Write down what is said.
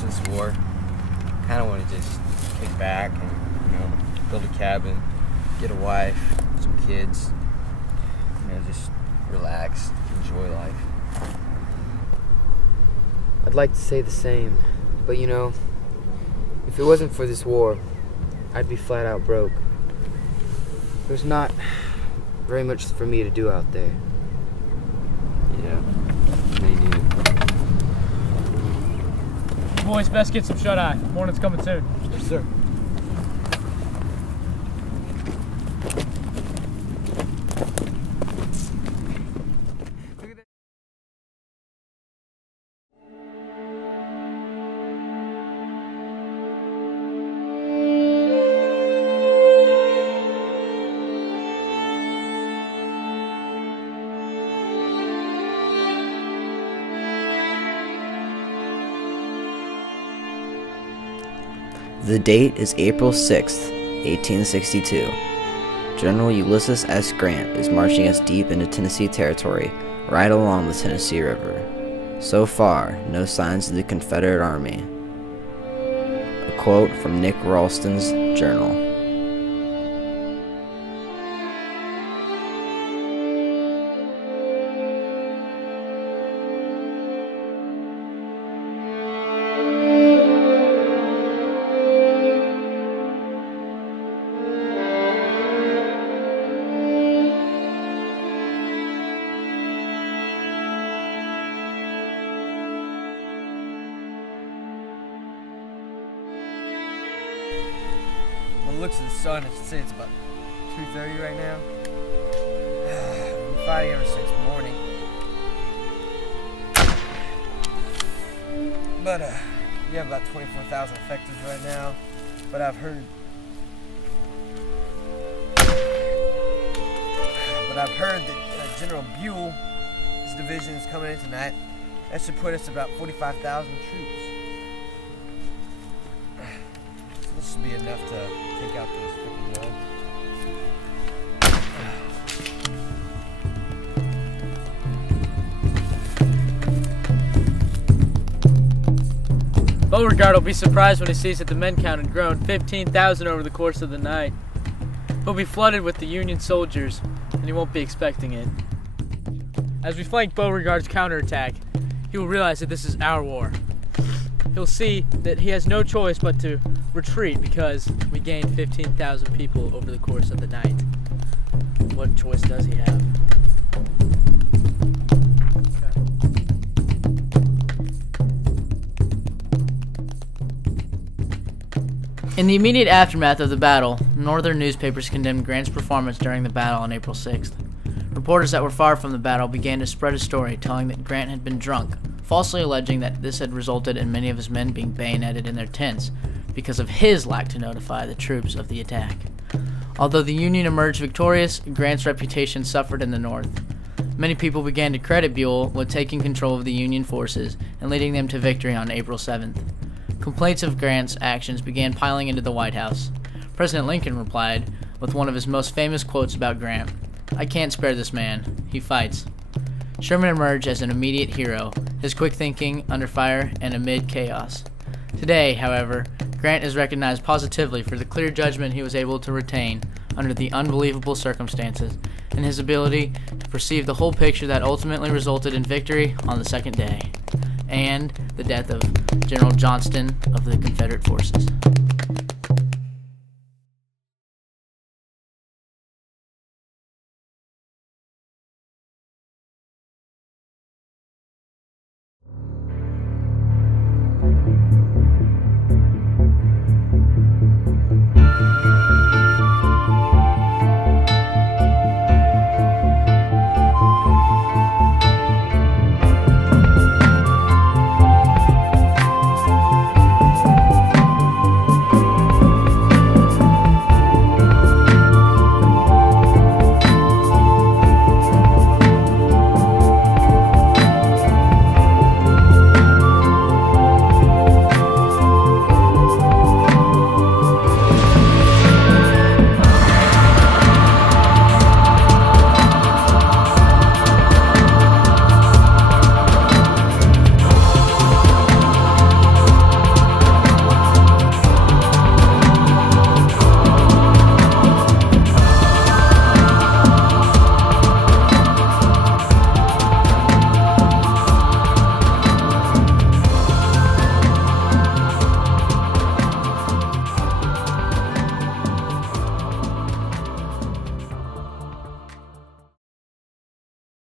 after this war. Kind of want to just kick back and, build a cabin, get a wife, some kids, just relax, enjoy life. I'd like to say the same, but if it wasn't for this war, I'd be flat out broke. There's not very much for me to do out there. Yeah, me neither. Boys, best get some shut-eye. Morning's coming soon. Yes, sir. The date is April 6th, 1862. General Ulysses S. Grant is marching us deep into Tennessee territory, right along the Tennessee River. So far, no signs of the Confederate Army. A quote from Nick Ralston's journal. By the looks of the sun, I should say it's about 2:30 right now. I've been fighting ever since morning. But we have about 24,000 effectives right now. But I've heard that General Buell, his division is coming in tonight. That should put us about 45,000 troops. This should be enough to take out those freaking guns. Beauregard will be surprised when he sees that the men count had grown 15,000 over the course of the night. He'll be flooded with the Union soldiers, and he won't be expecting it. As we flank Beauregard's counterattack, he will realize that this is our war. He'll see that he has no choice but to retreat because we gained 15,000 people over the course of the night. What choice does he have? In the immediate aftermath of the battle, northern newspapers condemned Grant's performance during the battle on April 6th. Reporters that were far from the battle began to spread a story telling that Grant had been drunk, falsely alleging that this had resulted in many of his men being bayoneted in their tents because of his lack to notify the troops of the attack. Although the Union emerged victorious, Grant's reputation suffered in the North. Many people began to credit Buell with taking control of the Union forces and leading them to victory on April 7th. Complaints of Grant's actions began piling into the White House. President Lincoln replied with one of his most famous quotes about Grant, "I can't spare this man. He fights." Sherman emerged as an immediate hero, his quick thinking under fire and amid chaos. Today, however, Grant is recognized positively for the clear judgment he was able to retain under the unbelievable circumstances and his ability to perceive the whole picture that ultimately resulted in victory on the second day and the death of General Johnston of the Confederate forces.